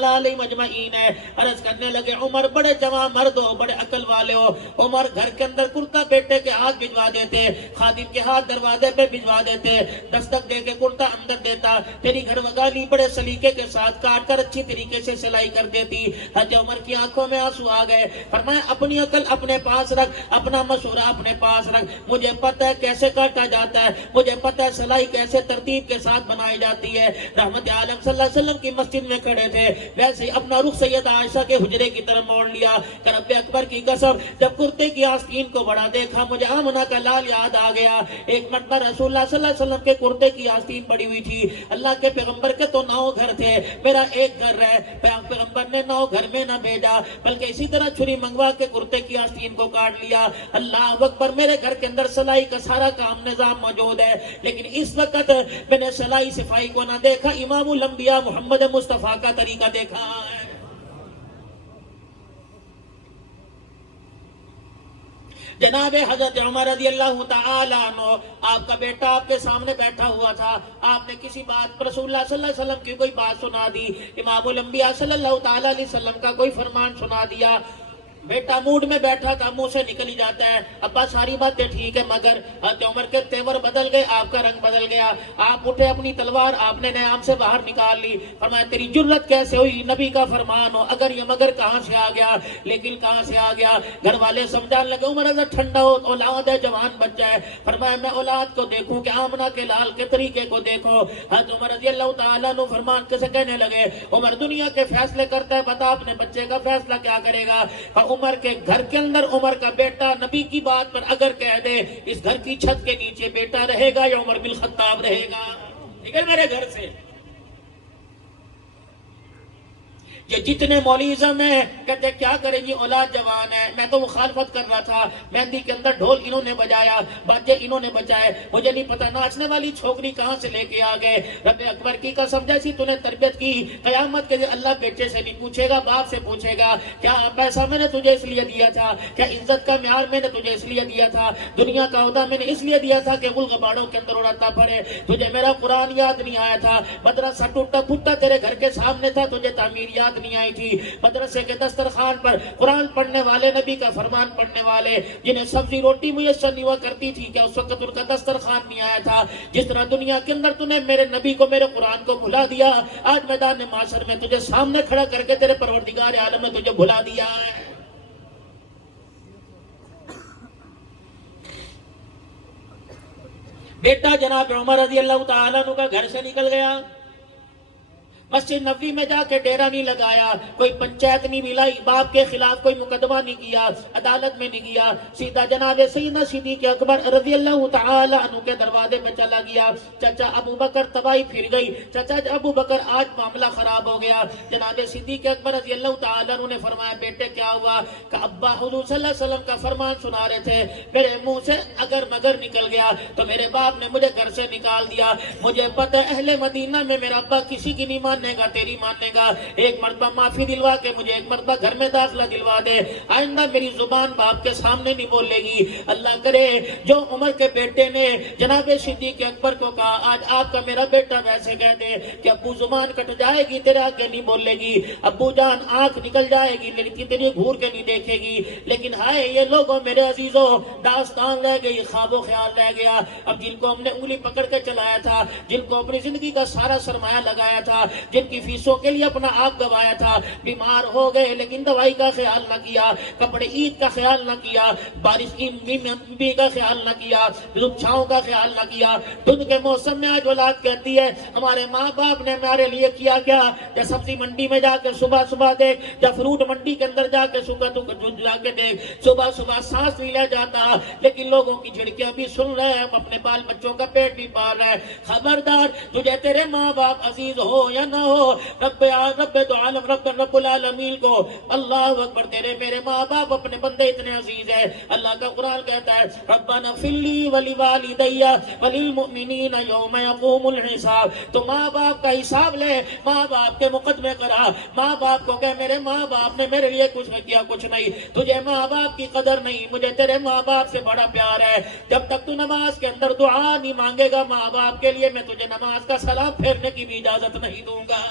تعالیٰ علیہ مجمعین ہے۔ عرض کرنے لگے عمر بڑے جوان مرد ہو، بڑے عقل والے ہو، عمر گھر کے اندر کرتا بیٹے کے ہاتھ بھجوا دیتے، خادم کے ہاتھ دروازے پہ بھجوا دیتے، دستک دے کے کرتا اندر دیتا، تیری گھر وگالی بڑے سلیقے کے ساتھ کاٹ کر اچھی طریقے سے سلائی کر دیتی۔ حضرت عمر کی آنکھوں میں آنسو آ گئے، فرمایا اپنی عقل اپنے پاس رکھ، اپنا مشورہ اپنے پاس رکھ، مجھے پتہ ہے کیسے کاٹا جاتا ہے، مجھے پتہ ہے سلائی کیسے ترتیب کے ساتھ بنائی جاتی ہے۔ رحمت عالم صلی اللہ علیہ وسلم کی مسجد میں کھڑے تھے، ویسے ہی اپنا رخ سیدہ عائشہ کے حجرے کی طرف موڑ لیا کہ رب اکبر کی قسم جب کرتے کی آستین کو بڑا دیکھا مجھے آمنہ کا لال یاد آ گیا۔ ایک مرتبہ رسول اللہ صلی اللہ علیہ وسلم کے کرتے کی آستین بڑی ہوئی تھی، اللہ کے پیغمبر کے تو 9 گھر تھے، میرا ایک گھر ہے، پیغمبر نے 9 گھر میں نہ بھیجا بلکہ اسی طرح چھری منگوا کے کرتے کی آستین کو کاٹ لیا۔ اللہ اکبر، میرے گھر کے اندر سلائی کا سارا کام نظام موجود ہے، لیکن اس وقت میں نے سلائی صفائی کو نہ دیکھا، امام الانبیاء محمد مصطفیٰ کا طریقہ دیکھا ہے۔ جناب حضرت عمر رضی اللہ تعالیٰ عنہ، آپ کا بیٹا آپ کے سامنے بیٹھا ہوا تھا، آپ نے کسی بات پر رسول اللہ صلی اللہ علیہ وسلم کی کوئی بات سنا دی، امام الانبیاء صلی اللہ تعالیٰ علیہ وسلم کا کوئی فرمان سنا دیا، بیٹا موڈ میں بیٹھا تھا، منہ سے نکل ہی جاتا ہے ابا ساری باتیں ٹھیک ہے مگر حضرت عمر کے تیور بدل گئے، آپ کا رنگ بدل گیا، آپ اٹھے، اپنی تلوار آپ نے نیام سے باہر نکال لی، فرمایا تیری جرت کیسے ہوئی، نبی کا فرمان ہو، اگر یہ مگر کہاں سے آ گیا، لیکن کہاں سے آ گیا۔ گھر والے سمجھان لگے عمر حضرت ٹھنڈا ہو، اولاد ہے، جوان بچہ ہے، فرمایا میں اولاد کو دیکھوں کہ آمنہ کے لال کے طریقے کو دیکھو۔ حضرت عمر رضی اللہ تعالیٰ عنہ فرمان کیسے کہنے لگے، عمر دنیا کے فیصلے کرتا ہے، بتا اپنے بچے کا فیصلہ کیا کرے گا۔ عمر کے گھر کے اندر عمر کا بیٹا نبی کی بات پر اگر کہہ دے اس گھر کی چھت کے نیچے بیٹا رہے گا یا عمر بن خطاب رہے گا، نکل میرے گھر سے۔ یہ جتنے مولویزم ہیں کہتے کیا کریں جی اولاد جوان ہے، میں تو مخالفت کر رہا تھا، مہندی کے اندر ڈھول انہوں نے بجایا، باجے انہوں نے بجائے، مجھے نہیں پتا ناچنے والی چھوکری کہاں سے لے کے آ گئے۔ رب اکبر کی قسم جیسی تو نے تربیت کی، قیامت کے دن اللہ بیٹے سے نہیں پوچھے گا، باپ سے پوچھے گا کیا پیسہ میں نے تجھے اس لیے دیا تھا، کیا عزت کا معیار میں نے تجھے اس لیے دیا تھا، دنیا کا عہدہ میں نے اس لیے دیا تھا کہ غلغباڑوں کے اندر اڑاتا پھرے، تجھے میرا قرآن یاد نہیں آیا تھا، مدرسہ ٹوٹا پھوٹا تیرے گھر کے سامنے تھا، تجھے تعمیر یاد نہیں آئی تھی، مدرسے کے دسترخوان پر قرآن پڑھنے والے، نبی کا فرمان پڑھنے والے جنہیں سبزی روٹی میسر نہیں ہوا کرتی تھی، کیا اس وقت ان کا دسترخوان نہیں آیا تھا؟ جس طرح دنیا کے اندر تو نے میرے نبی کو، میرے قرآن کو بھلا دیا، آج میدان معاشر میں تجھے سامنے کھڑا کر کے تیرے پروردگار عالم نے تجھے بھلا دیا ہے۔ بیٹا جناب عمر رضی اللہ تعالیٰ عنہ کا گھر سے نکل گیا، مسجد نبوی میں جا کے ڈیرہ نہیں لگایا، کوئی پنچایت نہیں ملائی، باپ کے خلاف کوئی مقدمہ نہیں کیا، عدالت میں نہیں گیا، سیدھا جناب سیدنا صدیق اکبر رضی اللہ تعالی عنہ کے دروازے پہ چلا گیا۔ چچا ابو بکر تباہی پھر گئی، چچا ابو بکر آج معاملہ خراب ہو گیا۔ جناب صدیق اکبر رضی اللہ تعالی عنہ نے فرمایا بیٹے کیا ہوا؟ کہ ابا حضور صلی اللہ علیہ وسلم کا فرمان سنا رہے تھے، میرے منہ سے اگر مگر نکل گیا تو میرے باپ نے مجھے گھر سے نکال دیا، مجھے پتہ ہے اہل مدینہ میں میرا ابا کسی کی نہیں ماننے گا، تیری ماننے گا، ایک مرتبہ معافی دلوا کے مجھے ایک مرتبہ گھر میں داخلہ دلوا دے، آئندہ میری زبان باپ کے سامنے نہیں بولے گی۔ اللہ کرے جو عمر کے بیٹے نے جناب صدیق اکبر کو کہا آج آپ کا میرا بیٹا ویسے کہہ دے کہ ابو زبان کٹ جائے گی، تیرے آگے نہیں بولے گی، ابو جان آنکھ نکل جائے گی لیکن تیری گھور کے نہیں دیکھے گی، لیکن ہائے یہ لوگوں میرے عزیزوں داستان رہ گئی، خواب و خیال رہ گیا۔ اب جن کو ہم نے انگلی پکڑ کے چلایا تھا، جن کو اپنی زندگی کا سارا سرمایہ لگایا تھا، جن کی فیسوں کے لیے اپنا آپ گوایا تھا، بیمار ہو گئے لیکن دوائی کا خیال نہ کیا، کپڑے عید کا خیال نہ کیا، بارش کی کا خیال نہ کیا، چھاؤں کا خیال نہ کیا، دھند کے موسم میں آج اولاد کہتی ہے ہمارے ماں باپ نے ہمارے لیے کیا کیا؟ یا سبزی منڈی میں جا کے صبح صبح دیکھ، یا فروٹ منڈی کے اندر جا کے صبح جا کے دیکھ، صبح صبح سانس نہیں لے جاتا لیکن لوگوں کی جھڑکیاں بھی سن رہے ہیں، ہم اپنے بال بچوں کا پیٹ بھی پال رہے ہیں۔ خبردار تجھے تیرے ماں باپ عزیز ہو یا نہ ہو، رب دو عالم رب العالمین کو اللہ اکبر، تیرے میرے ماں باپ اپنے بندے اتنے عزیز ہیں۔ اللہ کا قرآن کہتا ہے ربنا اغفر لی ولوالدی وللمؤمنین یوم یقوم الحساب، تو ماں باپ کا حساب لے، ماں باپ کے مقدمے کرا، ماں باپ کو کہ میرے ماں باپ نے میرے لیے کچھ نہیں کیا، کچھ نہیں، تجھے ماں باپ کی قدر نہیں، مجھے تیرے ماں باپ سے بڑا پیار ہے۔ جب تک تو نماز کے اندر دعا نہیں مانگے گا ماں باپ کے لیے، میں تجھے نماز کا سلام پھیرنے کی بھی اجازت نہیں دوں گا۔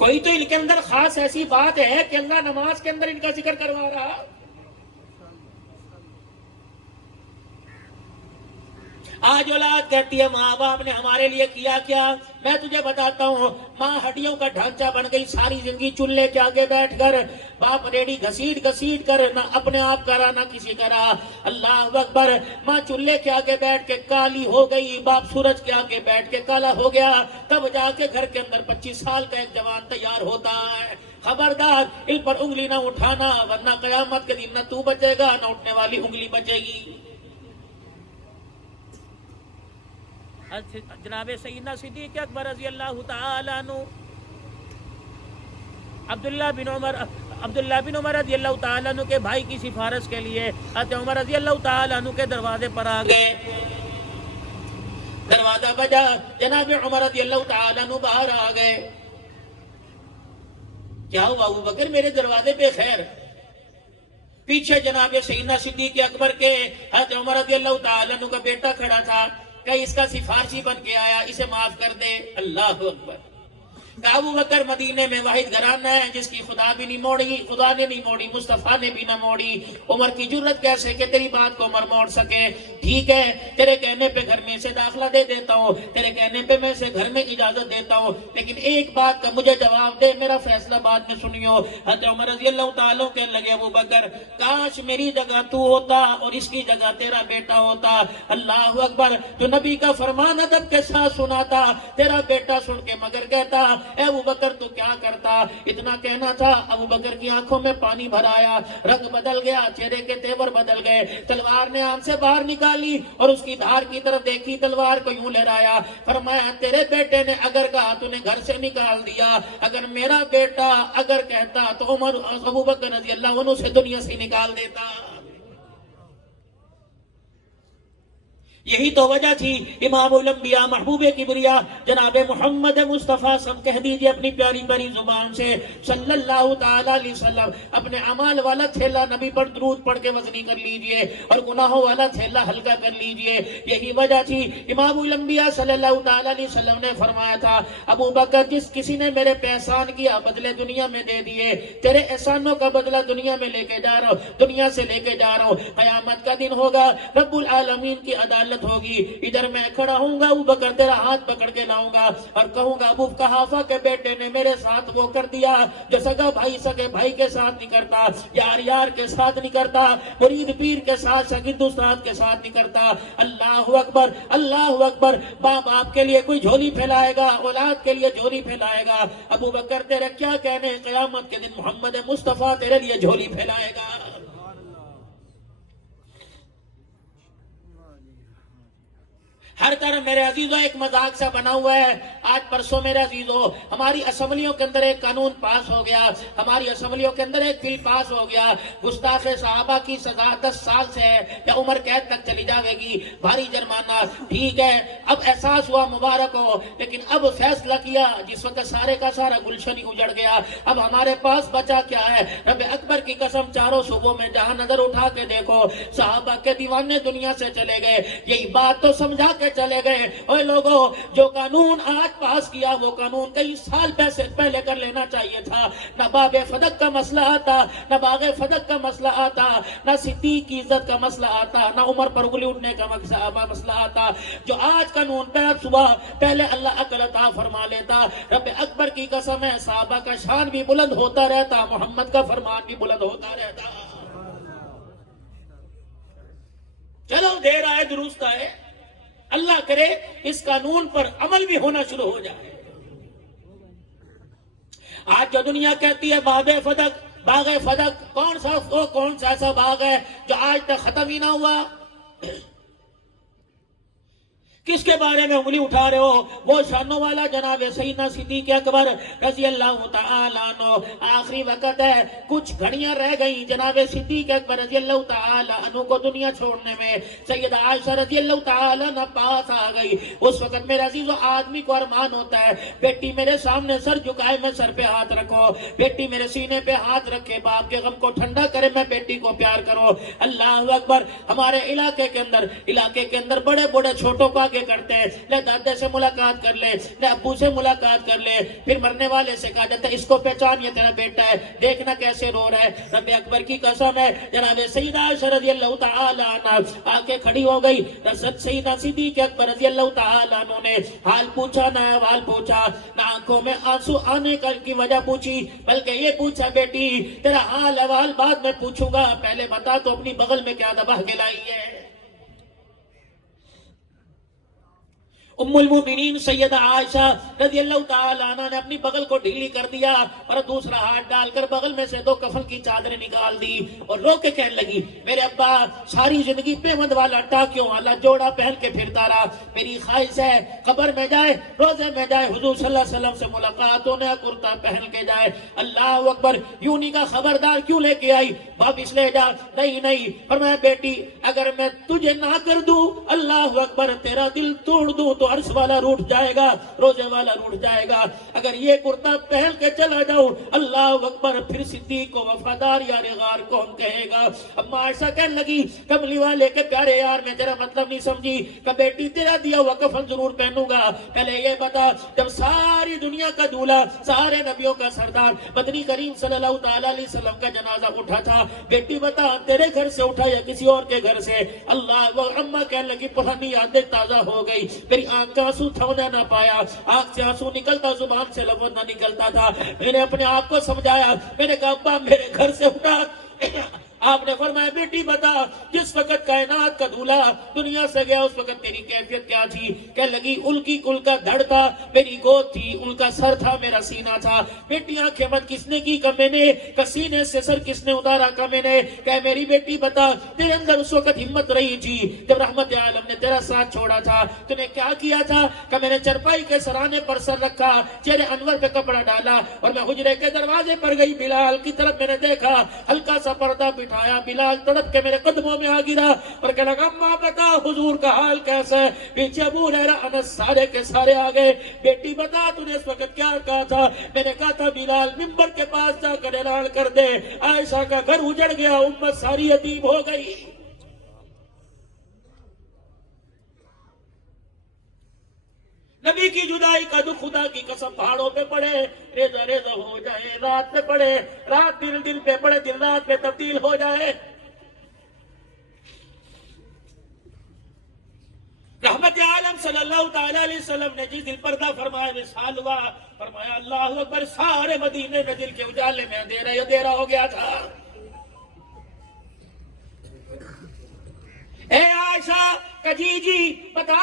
کوئی تو ان کے اندر خاص ایسی بات ہے کہ اللہ نماز کے اندر ان کا ذکر کروا رہا. آج اولاد کہتی ہے ماں باپ نے ہمارے لیے کیا کیا. میں تجھے بتاتا ہوں، ماں ہڈیوں کا ڈھانچہ بن گئی، ساری زندگی چولہے کے آگے بیٹھ کر باپ ریڑھی گھسیٹ گھسیٹ کر، نہ اپنے آپ کرا نہ کسی کرا. اللہ اکبر. ماں چولہے کے آگے بیٹھ کے کالی ہو گئی، باپ سورج کے آگے بیٹھ کے کالا ہو گیا. تب جا کے گھر کے اندر 25 سال کا ایک جوان تیار ہوتا ہے. خبردار ان پر انگلی نہ اٹھانا، ورنہ قیامت کے دن نہ تو بچے گا نہ اٹھنے والی انگلی بچے گی. جناب سیدنا صدیق اکبر رضی اللہ تعالیٰ عنہ عبداللہ بن عمر رضی اللہ تعالیٰ عنہ کے بھائی کی سفارش کے لیے حضرت عمر رضی اللہ تعالیٰ عنہ کے دروازے پر آ گئے. دروازہ بجا، جناب عمر رضی اللہ تعالیٰ عنہ باہر آ گئے. کیا ہوا ابو بکر میرے دروازے پہ خیر؟ پیچھے جناب سیدنا صدیق اکبر کے حضرت عمر رضی اللہ تعالیٰ عنہ کا بیٹا کھڑا تھا کہ اس کا سفارشی بن کے آیا، اسے معاف کر دے. اللہ اکبر. ابو بکر مدینے میں واحد گھرانہ ہے جس کی خدا بھی نہیں موڑی، خدا نے نہیں موڑی، مصطفیٰ نے بھی نہ موڑی. عمر کی جرت کیسے کہ تیری بات کو عمر موڑ سکے؟ ٹھیک ہے، تیرے کہنے پہ گھر میں سے داخلہ دے دیتا ہوں، تیرے کہنے پہ میں سے گھر میں اجازت دیتا ہوں، لیکن ایک بات کا مجھے جواب دے، میرا فیصلہ بعد میں سنیو. حضرت عمر رضی اللہ تعالیٰ کہنے لگے ابو بکر کاش میری جگہ تو ہوتا اور اس کی جگہ تیرا بیٹا ہوتا. اللہ اکبر. تو نبی کا فرمان ادب کے ساتھ سناتا، تیرا بیٹا سن کے مگر کہتا اے ابو بکر تو کیا کرتا؟ اتنا کہنا تھا، ابو بکر کی آنکھوں میں پانی بھر آیا، رنگ بدل گیا، چہرے کے تیور بدل گئے. تلوار نے آنکھ سے باہر نکالی اور اس کی دھار کی طرف دیکھی، تلوار کو یوں لہرایا. فرمایا تیرے بیٹے نے اگر کہا تو نے گھر سے نکال دیا، اگر میرا بیٹا اگر کہتا تو عمر ابو بکر رضی اللہ عنہ سے دنیا سے نکال دیتا. یہی تو وجہ تھی امام الانبیاء محبوب کبریا جناب محمد مصطفیٰ سب کہہ دیجئے اپنی پیاری پیاری زبان سے صلی اللہ تعالی علیہ وسلم. اپنے اعمال والا تھیلا نبی پر درود پڑھ کے وزنی کر لیجئے اور گناہوں والا تھیلا ہلکا کر لیجئے. یہی وجہ تھی امام الانبیاء صلی اللہ تعالی علیہ وسلم نے فرمایا تھا ابو بکر جس کسی نے میرے پہ احسان کیا بدلے دنیا میں دے دیے، تیرے احسانوں کا بدلہ دنیا میں لے کے جا رہا ہوں، دنیا سے لے کے جا رہا ہوں. قیامت کا دن ہوگا، رب العالمین کی عدالت ہوگی. ادھر میں کھڑا ہوں گا ابو بکر تیرا ہاتھ پکڑ کے لاؤں گا اور کہوں گا ابو قحافہ کے بیٹے نے میرے ساتھ وہ کر دیا جو سگا بھائی سگے بھائی کے ساتھ نہیں کرتا، یار یار کے ساتھ نہیں کرتا، مرید پیر کے ساتھ، شاگرد استاد کے ساتھ نہیں کرتا. اللہ اکبر. اللہ اکبر. باپ آپ کے لیے کوئی جھولی پھیلائے گا، اولاد کے لیے جھولی پھیلائے گا. ابو بکر تیرے کیا کہنے، قیامت کے دن محمد مصطفیٰ تیرے لیے جھولی پھیلائے گا. ہر طرف میرے عزیزوں ایک مذاق سا بنا ہوا ہے. آج پرسوں میرے عزیزوں ہماری اسمبلیوں کے اندر ایک قانون پاس ہو گیا، ہماری اسمبلیوں کے اندر ایک بل پاس ہو گیا، گستاخ صحابہ کی سزا 10 سال سے ہے یا عمر قید تک چلی جاوے گی، بھاری جرمانہ. ٹھیک ہے، اب احساس ہوا مبارک ہو، لیکن اب فیصلہ کیا جس وقت سارے کا سارا گلشن ہی اجڑ گیا. اب ہمارے پاس بچا کیا ہے؟ رب اکبر کی قسم چاروں صوبوں میں جہاں نظر اٹھا کے دیکھو صحابہ کے دیوانے دنیا سے چلے گئے. یہی بات تو سمجھا کے چلے گئے اوے لوگوں جو قانون آج پاس کیا وہ قانون کئی سال پہلے کر لینا چاہیے تھا. نہ باب فدق کا مسئلہ آتا، نہ باغ فدق کا مسئلہ آتا، نہ صدیق کی عزت کا مسئلہ آتا، نہ عمر پر انگلی اٹھنے کا مسئلہ آتا. جو آج قانون پہ صبح پہلے اللہ عقل عطا فرما لیتا. رب اکبر کی قسم ہے صحابہ کا شان بھی بلند ہوتا رہتا، محمد کا فرمان بھی بلند ہوتا رہتا. چلو دیر آئے درست آئے، اللہ کرے اس قانون پر عمل بھی ہونا شروع ہو جائے. آج جو دنیا کہتی ہے باغ فدق کون سا ایسا باغ ہے جو آج تک ختم ہی نہ ہوا؟ کس کے بارے میں انگلی اٹھا رہے ہو؟ وہ شانوں والا جناب سیدنا صدیق اکبر رضی اللہ تعالیٰ عنہ. آخری وقت ہے، کچھ گھڑیاں رہ گئیں جناب صدیق اکبر رضی اللہ تعالیٰ عنہ کو دنیا چھوڑنے میں. سیدہ عائشہ رضی اللہ تعالیٰ عنہ پاس آ گئی. اس وقت میرے عزیزو آدمی کو ارمان ہوتا ہے بیٹی میرے سامنے سر جھکائے میں سر پہ ہاتھ رکھو، بیٹی میرے سینے پہ ہاتھ رکھے باپ کے غم کو ٹھنڈا کرے میں بیٹی کو پیار کرو. اللہ اکبر. ہمارے علاقے کے اندر بڑے بڑے چھوٹوں کا آگے کرتے ہیں، لے دادے سے ملاقات کر لے، لے ابو سے ملاقات کر لے، پھر مرنے والے سے کہا جاتا ہے اس کو پہچان، یہ تیرا بیٹا ہے، دیکھنا کیسے رو رہا ہے۔ رب اکبر کی قسم ہے، جناب سیدہ عائشہ رضی اللہ تعالی عنہ آ کے کھڑی ہو گئی۔ سیدہ صدیق اکبر رضی اللہ تعالی عنہ نے حال پوچھا، نہ احوال پوچھا، نہ آنکھوں میں آنسو آنے کی وجہ پوچھی، بلکہ یہ پوچھا بیٹی تیرا حال احوال بعد میں پوچھوں گا، پہلے بتا تو اپنی بغل میں کیا دبا کے لائی ہے۔ ام المومنین سیدہ عائشہ رضی اللہ تعالی عنہ نے اپنی بغل کو ڈھیلی کر دیا اور دوسرا ہاتھ ڈال کر بغل میں سے 2 کفن کی چادریں نکال دی اور رو کے کہنے لگی میرے ابا ساری زندگی پیوند والا ٹاکیوں والا جوڑا پہن کے پھرتا رہا، میری خواہش ہے قبر میں جائے، روزے میں جائے، حضور صلی اللہ علیہ وسلم سے ملاقات ہونے، کرتا پہن کے جائے۔ اللہ اکبر، یوں نہیں کہا خبردار کیوں لے کے آئی، واپس لے جا، نہیں فرمایا بیٹی اگر میں تجھے نہ کر دوں، اللہ اکبر، تیرا دل توڑ دوں تو عرش والا روٹ جائے گا، روزے والا روٹ جائے گا، اگر یہ کرتا پہن کے چلا جاؤں، اللہ اکبر، پھر صدیق کو وفادار یار غار کون کہے گا۔ اما عائشہ کہنے لگی کملی والے کے پیارے یار میں تیرا مطلب نہیں سمجھی کہ بیٹی تیرا دیا ہوا کفن ضرور پہنوں گا، پہلے یہ بتا جب ساری دنیا کا دولہا، سارے نبیوں کا سردار مدنی کریم صلی اللہ تعالی علیہ وسلم کا جنازہ اٹھا تھا، بیٹی بتا تیرے گھر سے اٹھا یا کسی اور کے گھر سے؟ اللہ اما کہنے لگی پرانی یادیں تازہ ہو گئی، میری آنکھ کا آنسو تھونے نہ پایا، آنکھ سے آنسو نکلتا زبان سے لفظ نہ نکلتا تھا، میں نے اپنے آپ کو سمجھایا، میں نے کہا ابا میرے گھر سے اٹھا۔ آپ نے فرمایا بیٹی بتا جس وقت کائنات کا دولہا دنیا سے گیا اس وقت تیری کیفیت کیا تھی؟ کہنے لگی ان کی کل کا دھڑ تھا، میری گود تھی، ان کا سر تھا، میرا سینہ تھا۔ بیٹی آنکھیں بند کس نے کی؟ کہ میں نے۔ کہ سینے سے سر کس نے اتارا؟ کہ میں نے۔ کہ میری بیٹی بتا تیرے اندر اس وقت ہمت رہی تھی جب رحمت عالم نے تیرا ساتھ چھوڑا تھا، تو نے کیا کیا تھا؟ کہ میں نے چرپائی کے سرانے پر سر رکھا، چہرے انور پہ کپڑا ڈالا اور میں حجرے کے دروازے پر گئی، بلال کی طرف میں نے دیکھا، ہلکا سا پردہ بٹھایا، بلال تڑپ کے میرے قدموں میں آ گرا اور کہنے لگا اماں بتا حضور کا حال کیسا ہے؟ پیچھے ابو ہریرہ انس سارے کے سارے آ گئے، بیٹی بتا تو نے اس وقت کیا کہا تھا؟ میں نے کہا تھا بلال ممبر کے پاس جا کر اعلان کر دے عائشہ کا گھر اجڑ گیا، امت ساری یتیم ہو گئی۔ نبی کی جدائی کا دکھ خدا کی قسم پہاڑوں پہ پڑے، ریزہ ریزہ ہو جائے، رات پہ پڑے، رات دل دل پہ پڑے، دل رات پہ تبدیل ہو جائے۔ رحمت عالم صلی اللہ تعالی علیہ وسلم نے جس دل پردہ فرمایا وصال ہوا، فرمایا اللہ اکبر، سارے مدینے میں دل کے اجالے میں اندھیرا ہو گیا تھا۔ اے عائشہ کہ جی بتا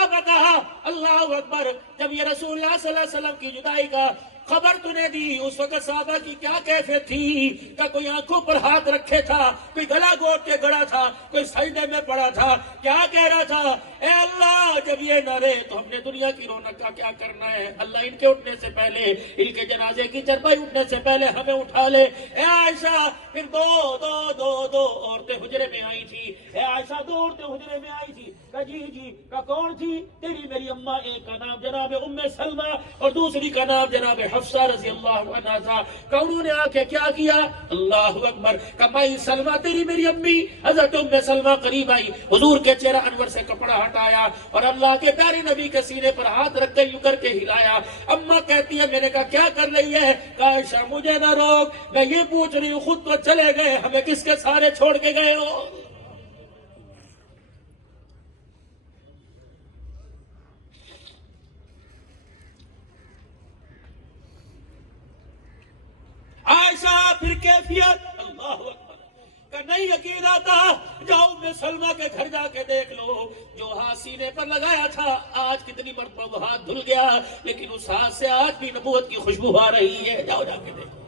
اللہ اکبر، جب یہ رسول اللہ صلی اللہ علیہ وسلم کی جدائی کا خبر تو نے دی اس وقت صحابہ کی کیا کیفیت تھی؟ کہ کوئی آنکھوں پر ہاتھ رکھے تھا، کوئی گلا گھونٹ کے گڑا تھا، کوئی سجدے میں پڑا تھا، کیا کہہ رہا تھا؟ اے اللہ جب یہ نہ رہے تو ہم نے دنیا کی رونق کا کیا کرنا ہے؟ اللہ ان کے اٹھنے سے پہلے، ان کے جنازے کی چرپائی اٹھنے سے پہلے ہمیں اٹھا لے۔ اے عائشہ پھر دو عورتیں حجرے میں آئی تھی، اے عائشہ 2 عورتیں حجرے میں آئی تھی، کہ جی کہ کون تھی؟ تیری میری اماں، ایک کا نام جناب ام سلمہ اور دوسری کا نام جناب حفصہ رضی اللہ عنہ تھا۔ کہ انہوں نے آ کے کیا کیا؟ اللہ اکبر، کہ مائی سلمہ تیری میری امی حضرت ام سلمہ قریب آئی، حضور کے چہرہ انور سے کپڑا ہٹایا اور اللہ کے پیارے نبی کے سینے پر ہاتھ رکھ کے یوں کر کے ہلایا۔ اماں کہتی ہے میں نے کہا کیا کر رہی ہے؟ کہ عائشہ مجھے نہ روک، میں یہ پوچھ رہی ہوں خود تو چلے گئے، ہمیں کس کے سارے چھوڑ کے گئے ہو؟ عائشہ پھر کیفیت اللہ اکبر، کہ نہیں یقین آتا، جاؤ ام سلمہ کے گھر جا کے دیکھ لو، جو ہاتھ سینے پر لگایا تھا آج کتنی مرتبہ وہ ہاتھ دھل گیا، لیکن اس ہاتھ سے آج بھی نبوت کی خوشبو آ رہی ہے، جاؤ جا کے دیکھو۔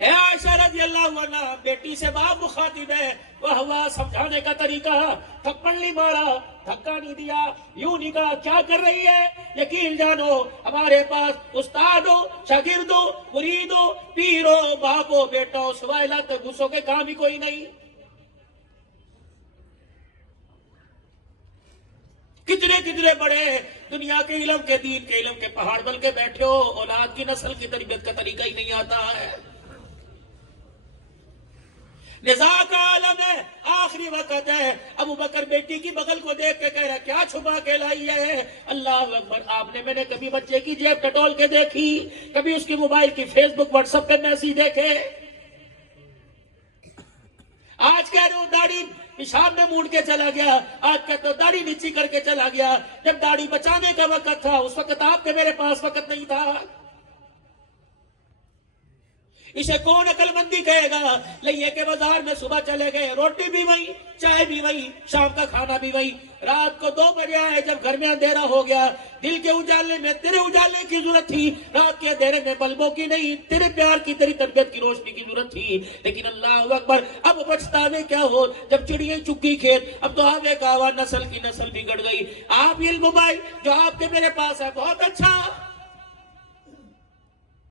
اے عائشہ رضی اللہ عنہ بیٹی سے باپ مخاطب ہے، وہ ہوا سمجھانے کا طریقہ، تھپڑ نہیں مارا، دھکا نہیں دیا، یوں نہیں کہا کیا کر رہی ہے؟ یقین جانو ہمارے پاس استاد ہو، شاگرد ہو، مرید ہو، پیر ہو، باپ ہو، بیٹا ہو، سوائے لات غصوں کے کام ہی کوئی نہیں۔ کتنے بڑے دنیا کے علم کے دین کے علم کے پہاڑ بن کے بیٹھے ہو، اولاد کی نسل کی تربیت کا طریقہ ہی نہیں آتا ہے۔ نزاع کا عالم ہے، آخری وقت ہے. ابو بکر بیٹی کی بغل کو دیکھ کے کہہ رہا کیا چھپا کے لائی ہے؟ اللہ اکبر. آپ نے میں نے کبھی بچے کی جیب ٹٹول کے دیکھی؟ کبھی اس کی موبائل کی فیس بک واٹس ایپ پہ میسج دیکھے؟ آج کہہ رہے ہو داڑھی پیشاب میں موڑ کے چلا گیا، آج کہتے ہو داڑھی نیچی کر کے چلا گیا. جب داڑھی بچانے کا وقت تھا اس وقت آپ کے میرے پاس وقت نہیں تھا. اسے کون عقل مندی کہے گا؟ لئیے کے بازار میں صبح چلے گئے، روٹی بھی وہی، چائے بھی وہی، شام کا کھانا بھی وہی. رات کو 2 بجے آئے جب گھر میں اندھیرا ہو گیا. دل کے اجالے میں تیرے اجالے کی ضرورت تھی، رات کے اندھیرے میں بلبوں کی نہیں، تیرے پیار کی تیری تربیت کی روشنی کی ضرورت تھی. لیکن اللہ اکبر اب پچھتاوے کیا ہو جب چڑیاں چگی کھیت. اب تو آوے کا آوا نسل کی نسل بگڑ گئی. آپ یہ موبائل جو آپ کے میرے پاس ہے بہت اچھا،